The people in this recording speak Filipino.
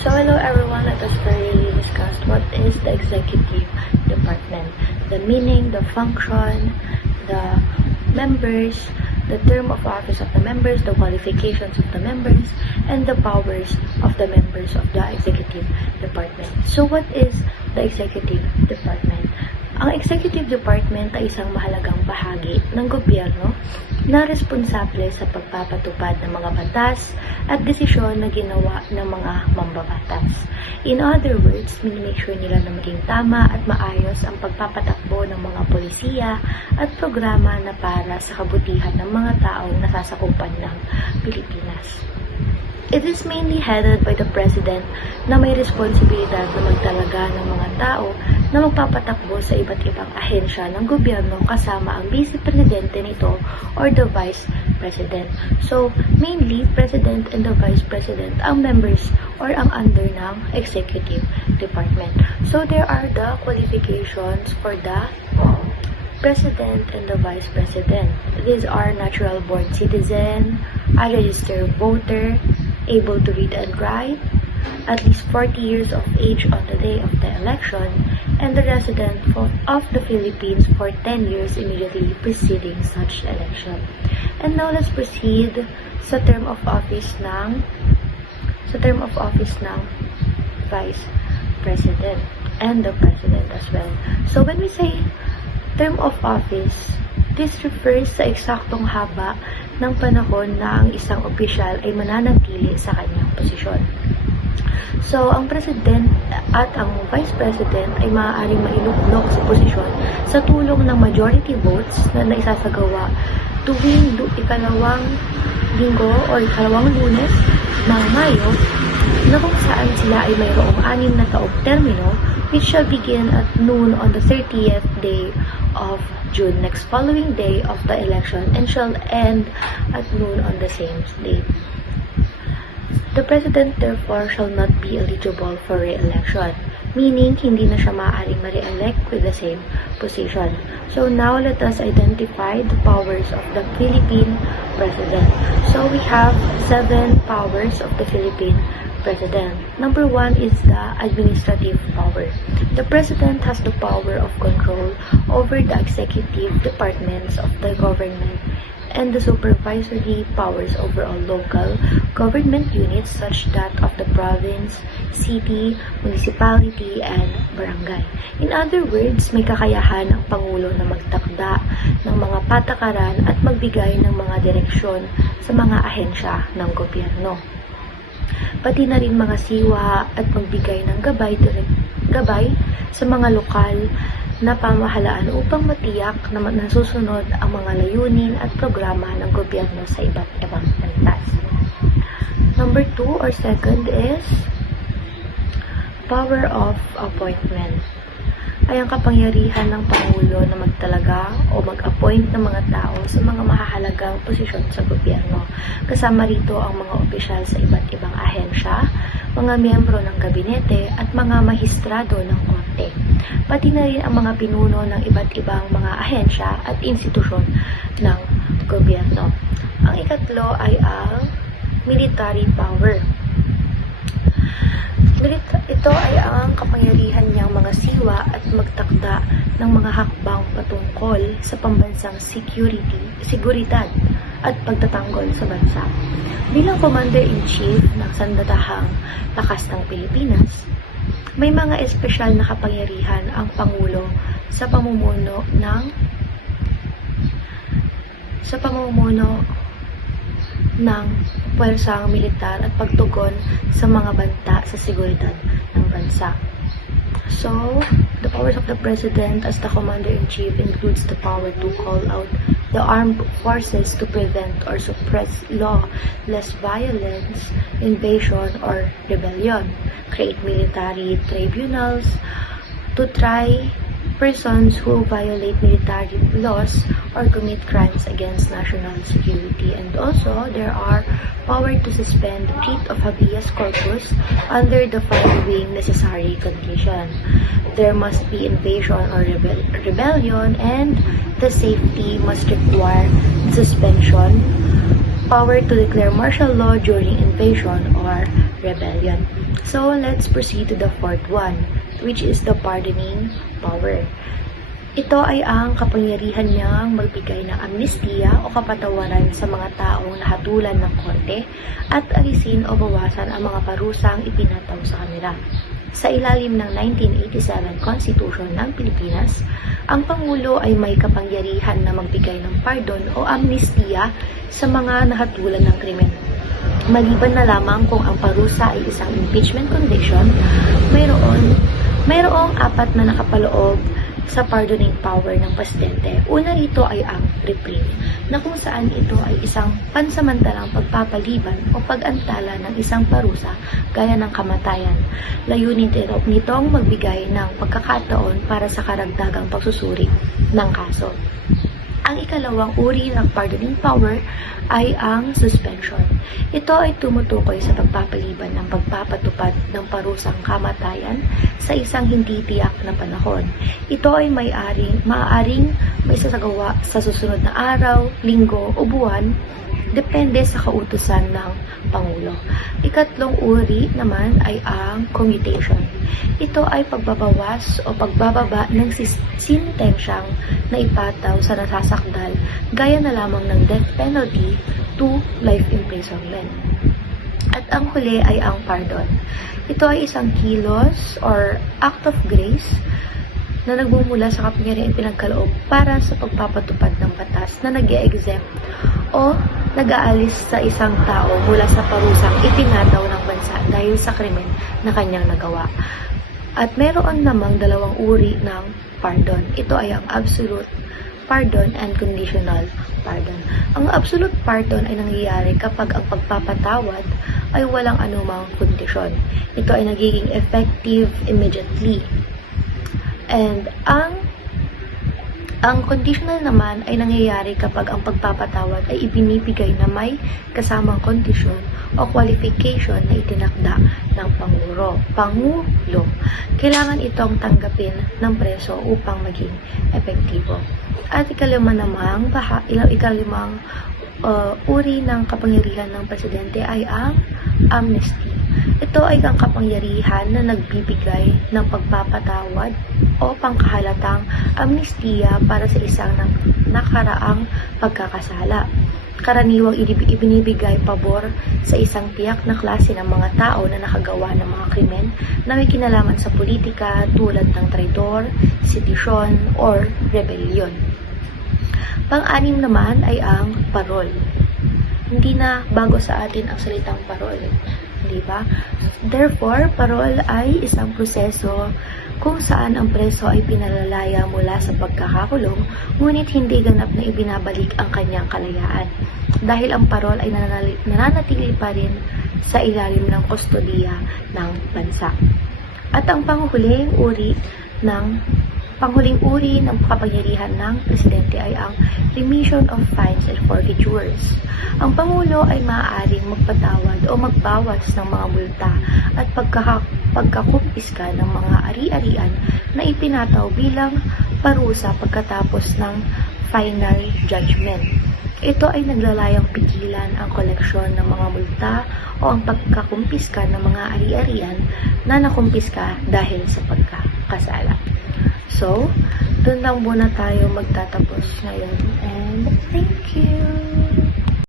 So hello everyone, let us thoroughly discuss what is the executive department. The meaning, the function, the members, the term of office of the members, the qualifications of the members, and the powers of the members of the executive department. So what is the executive department? Ang executive department ay isang mahalagang bahagi ng gobyerno na responsable sa pagpapatupad ng mga batas at desisyon na ginawa ng mga mambabatas. In other words, minimake sure nila na maging tama at maayos ang pagpapatakbo ng mga polisiya at programa na para sa kabutihan ng mga taong nasasakupan ng Pilipinas. It is mainly headed by the President na may responsibilidad na magtalaga ng mga tao na magpapatakbo sa iba't ibang ahensya ng gobyerno kasama ang Vice Presidente nito or the Vice President. So, mainly, President and the Vice President ang members or ang under ng Executive Department. So, there are the qualifications for the President and the Vice President. These are natural-born citizen, a registered voter, able to read and write, at least 40 years of age on the day of the election, and the resident of the Philippines for 10 years immediately preceding such election. And now let's proceed sa term of office ng Vice President and the President as well. So when we say term of office, this refers sa eksaktong haba ng panahon na ang isang opisyal ay mananatili sa kanyang posisyon. So, ang President at ang Vice President ay maaaring mailuklok sa posisyon sa tulong ng majority votes na naisasagawa tuwing ikalawang linggo o ikalawang Lunes ng Mayo na kung saan sila ay mayroong 6 na taong termino which shall begin at noon on the 30th day of June, next following day of the election, and shall end at noon on the same date. The President therefore shall not be eligible for re-election, meaning hindi na siya maaaring ma-re-elect with the same position. So now let us identify the powers of the Philippine President. So we have 7 powers of the Philippine President. Number 1 is the administrative power. The President has the power of control over the executive departments of the government and the supervisory powers over all local government units such that of the province, city, municipality, and barangay. In other words, may kakayahan ang Pangulo na magtakda ng mga patakaran at magbigay ng mga direksyon sa mga ahensya ng gobyerno. Pati na rin mga siwa at magbigay ng gabay sa mga lokal na pamahalaan upang matiyak na nasusunod ang mga layunin at programa ng gobyerno sa iba't ibang bantas. Number 2 or second is power of appointment. Ay ang kapangyarihan ng Pangulo na magtalaga o mag-appoint ng mga tao sa mga mahahalagang posisyon sa gobyerno. Kasama rito ang mga opisyal sa iba't ibang ahensya, mga miyembro ng gabinete at mga mahistrado ng korte. Pati na rin ang mga pinuno ng iba't ibang mga ahensya at institusyon ng gobyerno. Ang ikatlo ay ang military power. Ito ay ang kapangyarihan niyang mga siwa at magtakda ng mga hakbang patungkol sa pambansang seguridad at pagtatanggol sa bansa. Bilang Commander-in-Chief ng Sandatahang Lakas ng Pilipinas, may mga espesyal na kapangyarihan ang Pangulo sa pamumuno ng puwersang militar at pagtugon sa mga banta sa seguridad ng bansa. So, the powers of the President as the Commander-in-Chief includes the power to call out the armed forces to prevent or suppress lawless violence, invasion, or rebellion, create military tribunals to try persons who violate military laws or commit crimes against national security. And also, there are power to suspend the writ of habeas corpus under the following necessary condition. There must be invasion or rebellion, and the safety must require suspension, power to declare martial law during invasion or rebellion. So, let's proceed to the fourth one, which is the pardoning power. Ito ay ang kapangyarihan niyang magbigay ng amnestiya o kapatawaran sa mga taong nahatulan ng korte at alisin o bawasan ang mga parusang ipinataw sa kanila. Sa ilalim ng 1987 Constitution ng Pilipinas, ang Pangulo ay may kapangyarihan na magbigay ng pardon o amnestiya sa mga nahatulan ng krimen. Maliban na lamang kung ang parusa ay isang impeachment conviction, mayroong apat na nakapaloob sa pardoning power ng presidente. Una rito ay ang reprieve, na kung saan ito ay isang pansamantalang pagpapaliban o pag-antala ng isang parusa gaya ng kamatayan. Layunin nitong magbigay ng pagkakataon para sa karagdagang pagsusuri ng kaso. Ang ikalawang uri ng pardoning power ay ang suspension. Ito ay tumutukoy sa pagpapaliban ng pagpapatupad ng parusang kamatayan sa isang hindi tiyak na panahon. Ito ay maaaring may sasagawa sa susunod na araw, linggo o buwan, depende sa kautusan ng Pangulo. Ikatlong uri naman ay ang commutation. Ito ay pagbabawas o pagbababa ng sintensyang naipataw sa nasasakdal gaya na lamang ng death penalty to life imprisonment. At ang huli ay ang pardon. Ito ay isang kilos or act of grace na nagmumula sa kapangyarihang pinagkaloob para sa pagpapatupad ng batas na nag-e-exempt o nag-aalis sa isang tao mula sa parusang ipinataw ng bansa dahil sa krimen na kanyang nagawa. At meron namang dalawang uri ng pardon. Ito ay ang absolute pardon and conditional pardon. Ang absolute pardon ay nangyayari kapag ang pagpapatawad ay walang anumang kondisyon. Ito ay nagiging effective immediately. And ang conditional naman ay nangyayari kapag ang pagpapatawad ay ibinibigay na may kasamang kondisyon o qualification na itinakda ng Pangulo. Kailangan itong tanggapin ng preso upang maging epektibo. At ikalimang uri ng kapangyarihan ng presidente ay ang amnesty. Ito ay ang kapangyarihan na nagbibigay ng pagpapatawad o pangkahalatang amnestiya para sa isang nakaraang pagkakasala. Karaniwang ibinibigay pabor sa isang tiyak na klase ng mga tao na nakagawa ng mga krimen na may kinalaman sa politika tulad ng traitor, sedisyon, or rebellion. Pang-anim naman ay ang parol. Hindi na bago sa atin ang salitang parol, di ba? Therefore, parol ay isang proseso kung saan ang preso ay pinalalaya mula sa pagkakakulong, ngunit hindi ganap na ibinabalik ang kanyang kalayaan. Dahil ang parol ay nananatili pa rin sa ilalim ng kustodiya ng bansa. At ang panghuling uri ng kapangyarihan ng presidente ay ang remission of fines and forfeitures. Ang Pangulo ay maaaring magpatawad o magbawas ng mga multa at pagkakumpiska ng mga ari-arian na ipinataw bilang parusa pagkatapos ng final judgment. Ito ay naglalayang pigilan ang koleksyon ng mga multa o ang pagkakumpiska ng mga ari-arian na nakumpiska dahil sa pagkakasala. So, doon lang muna tayo magtatapos ngayon. And thank you!